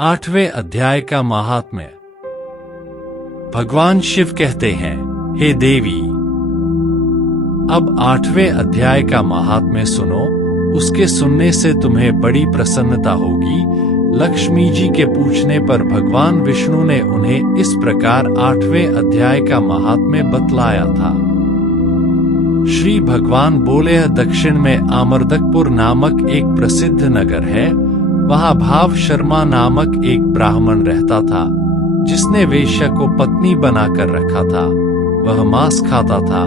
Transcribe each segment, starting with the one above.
8वें अध्याय का महात्म्य। भगवान शिव कहते हैं, हे देवी, अब 8वें अध्याय का महात्म्य सुनो। उसके सुनने से तुम्हें बड़ी प्रसन्नता होगी। लक्ष्मी जी के पूछने पर भगवान विष्णु ने उन्हें इस प्रकार 8वें अध्याय का महात्म्य बतलाया था। श्री भगवान बोले, दक्षिण में आमर्दकपुर नामक एक प्रसिद्ध नगर है। वहां भाव शर्मा नामक एक ब्राह्मण रहता था, जिसने वेश्या को पत्नी बनाकर रखा था। वह मांस खाता था,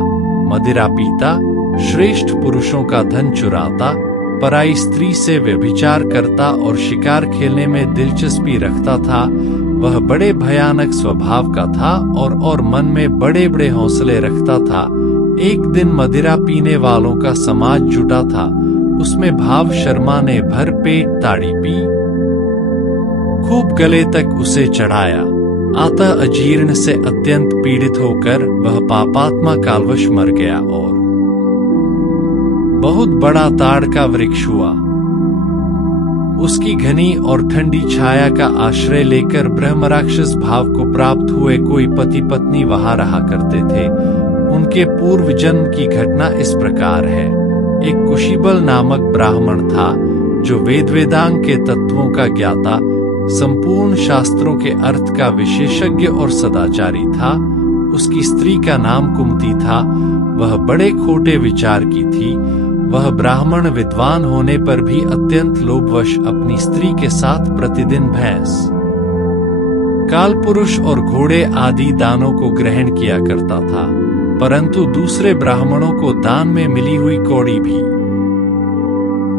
मदिरा पीता, श्रेष्ठ पुरुषों का धन चुराता, पराई स्त्री से व्यभिचार करता और शिकार खेलने में दिलचस्पी रखता था। वह बड़े भयानक स्वभाव का था और मन में बड़े बड़े हौसले रखता था। एक दिन मदिरा पीने वालों का समाज जुटा था। उसमें भाव शर्मा ने भर पेट ताड़ी पी, खूब गले तक उसे चढ़ाया। अतः अजीर्ण से अत्यंत पीड़ित होकर वह पापात्मा कालवश मर गया और बहुत बड़ा ताड़ का वृक्ष हुआ। उसकी घनी और ठंडी छाया का आश्रय लेकर ब्रह्मराक्षस भाव को प्राप्त हुए कोई पति पत्नी वहां रहा करते थे। उनके पूर्व जन्म की घटना इस प्रकार है। एक कुशीबल नामक ब्राह्मण था, जो वेदांग के तत्वों का ज्ञाता, संपूर्ण शास्त्रों के अर्थ का विशेषज्ञ और सदाचारी था। उसकी स्त्री का नाम कुमती था। वह बड़े खोटे विचार की थी। वह ब्राह्मण विद्वान होने पर भी अत्यंत लोभवश अपनी स्त्री के साथ प्रतिदिन भैंस, कालपुरुष और घोड़े आदि दानों को ग्रहण किया करता था, परंतु दूसरे ब्राह्मणों को दान में मिली हुई कौड़ी भी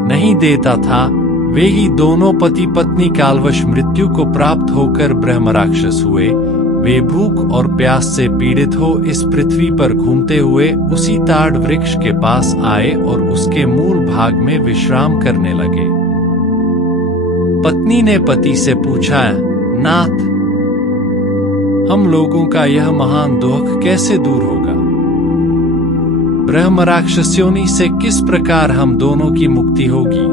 नहीं देता था। वे ही दोनों पति पत्नी कालवश मृत्यु को प्राप्त होकर ब्रह्मराक्षस हुए। वे भूख और प्यास से पीड़ित हो इस पृथ्वी पर घूमते हुए उसी ताड़ वृक्ष के पास आए और उसके मूल भाग में विश्राम करने लगे। पत्नी ने पति से पूछा, नाथ, हम लोगों का यह महान दुख कैसे दूर होगा? ब्रह्म राक्षसयोनि से किस प्रकार हम दोनों की मुक्ति होगी?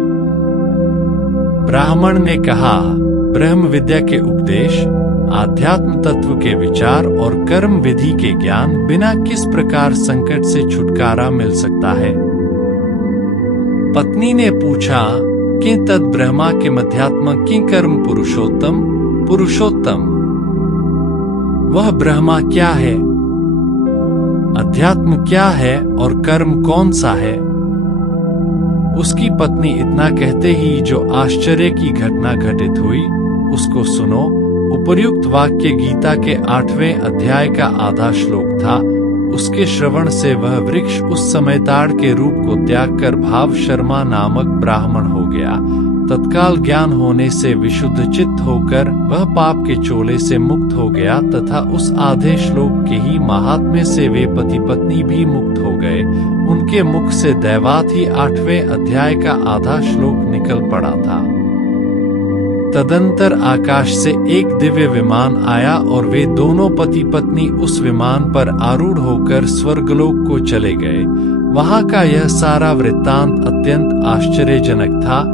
ब्राह्मण ने कहा, ब्रह्म विद्या के उपदेश, आध्यात्म तत्व के विचार और कर्म विधि के ज्ञान बिना किस प्रकार संकट से छुटकारा मिल सकता है? पत्नी ने पूछा, कि तद ब्रह्मा के मध्यात्म कि कर्म पुरुषोत्तम? पुरुषोत्तम वह ब्रह्मा क्या है, अध्यात्म क्या है और कर्म कौन सा है? उसकी पत्नी इतना कहते ही जो आश्चर्य की घटना घटित हुई, उसको सुनो। उपर्युक्त वाक्य गीता के 8वें अध्याय का आधा श्लोक था। उसके श्रवण से वह वृक्ष उस समय ताड़ के रूप को त्याग कर भाव शर्मा नामक ब्राह्मण हो गया। तत्काल ज्ञान होने से विशुद्ध चित्त होकर वह पाप के चोले से मुक्त हो गया तथा उस आधे श्लोक के ही महात्म्य से वे पति पत्नी भी मुक्त हो गए। उनके मुख से दैवात ही 8वें अध्याय का आधा श्लोक निकल पड़ा था। तदंतर आकाश से एक दिव्य विमान आया और वे दोनों पति पत्नी उस विमान पर आरूढ़ होकर स्वर्गलोक को चले गए। वहां का यह सारा वृत्तांत अत्यंत आश्चर्यजनक था।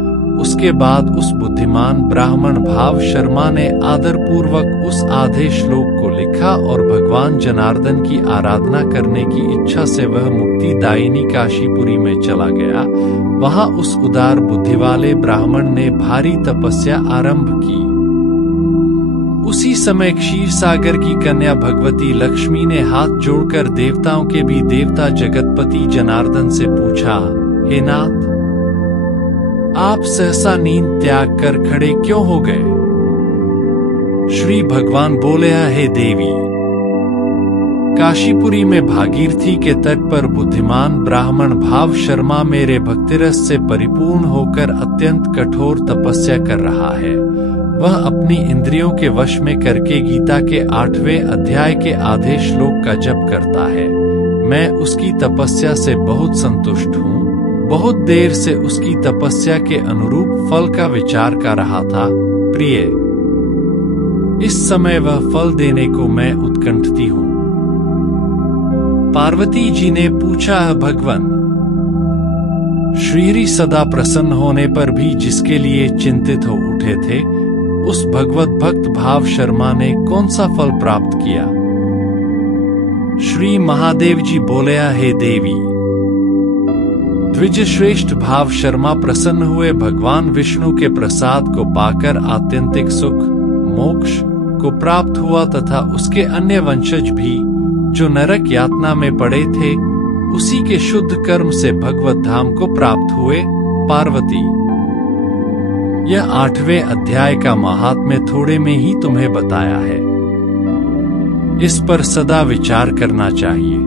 उसके बाद उस बुद्धिमान ब्राह्मण भाव शर्मा ने आदरपूर्वक उस आधे श्लोक को लिखा और भगवान जनार्दन की आराधना करने की इच्छा से वह मुक्ति दायिनी काशीपुरी में चला गया। वहां उस उदार बुद्धि वाले ब्राह्मण ने भारी तपस्या आरंभ की। उसी समय क्षीर सागर की कन्या भगवती लक्ष्मी ने हाथ जोड़कर देवताओं के भी देवता जगतपति जनार्दन से पूछा, हे नाथ, आप सहसा नींद त्याग कर खड़े क्यों हो गए? श्री भगवान बोले, हे देवी, काशीपुरी में भागीरथी के तट पर बुद्धिमान ब्राह्मण भाव शर्मा मेरे भक्तिरस से परिपूर्ण होकर अत्यंत कठोर तपस्या कर रहा है। वह अपनी इंद्रियों के वश में करके गीता के 8वें अध्याय के आधे श्लोक का जप करता है। मैं उसकी तपस्या से बहुत संतुष्ट हूँ। बहुत देर से उसकी तपस्या के अनुरूप फल का विचार कर रहा था। प्रिय, इस समय वह फल देने को मैं उत्कंठती हूँ। पार्वती जी ने पूछा, भगवन, श्रीहरि सदा प्रसन्न होने पर भी जिसके लिए चिंतित हो उठे थे, उस भगवत भक्त भाव शर्मा ने कौन सा फल प्राप्त किया? श्री महादेव जी बोले, हे देवी। द्विज श्रेष्ठ भाव शर्मा प्रसन्न हुए। भगवान विष्णु के प्रसाद को पाकर आत्यंतिक सुख मोक्ष को प्राप्त हुआ तथा उसके अन्य वंशज भी जो नरक यातना में पड़े थे उसी के शुद्ध कर्म से भगवत धाम को प्राप्त हुए। पार्वती। यह 8वें अध्याय का महात्म्य थोड़े में ही तुम्हें बताया है। इस पर सदा विचार करना चाहिए।